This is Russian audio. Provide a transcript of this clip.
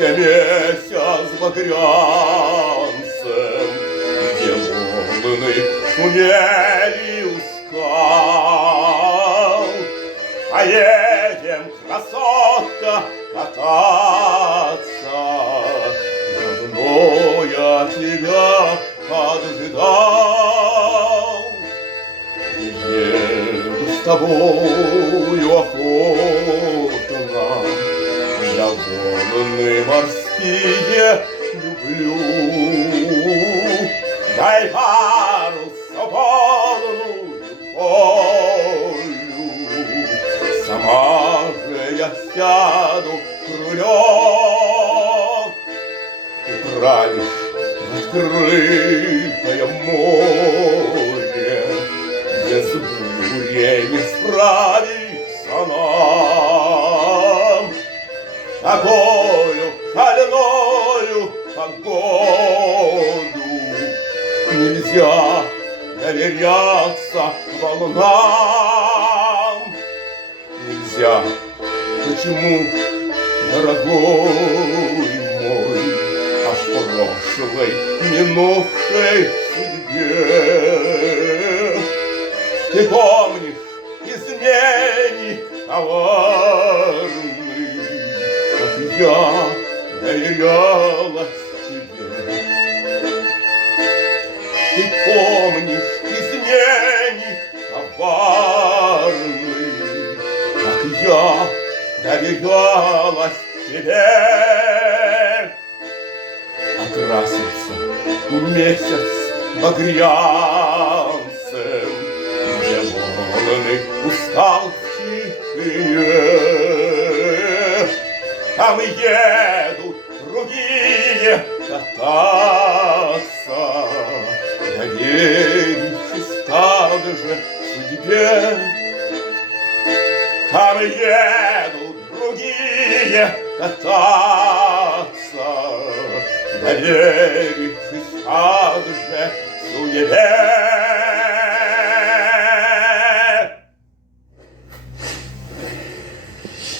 где месяц багрянцем, где волны шумели у скал. Поедем, красотка, кататься, давно я тебя поджидал. Еду с тобою охотно, я волны морские люблю. Дай парус свободную волю, сама же я сяду к рулю. Ты правишь в открытое море, где с бурей не справиться нам. Такою шальною погоду нельзя доверяться волнам. Нельзя. Почему, дорогой мой, о прошлой минувшей судьбе? Ты помнишь изменник коварный, как я доверялась тебе? Ты помнишь изменник коварный, как я доверялась тебе? Окрасился месяц багрянцем, где волны устал в тишине. Там едут другие кататься, доверившись также судьбе. Там едут другие кататься, доверившись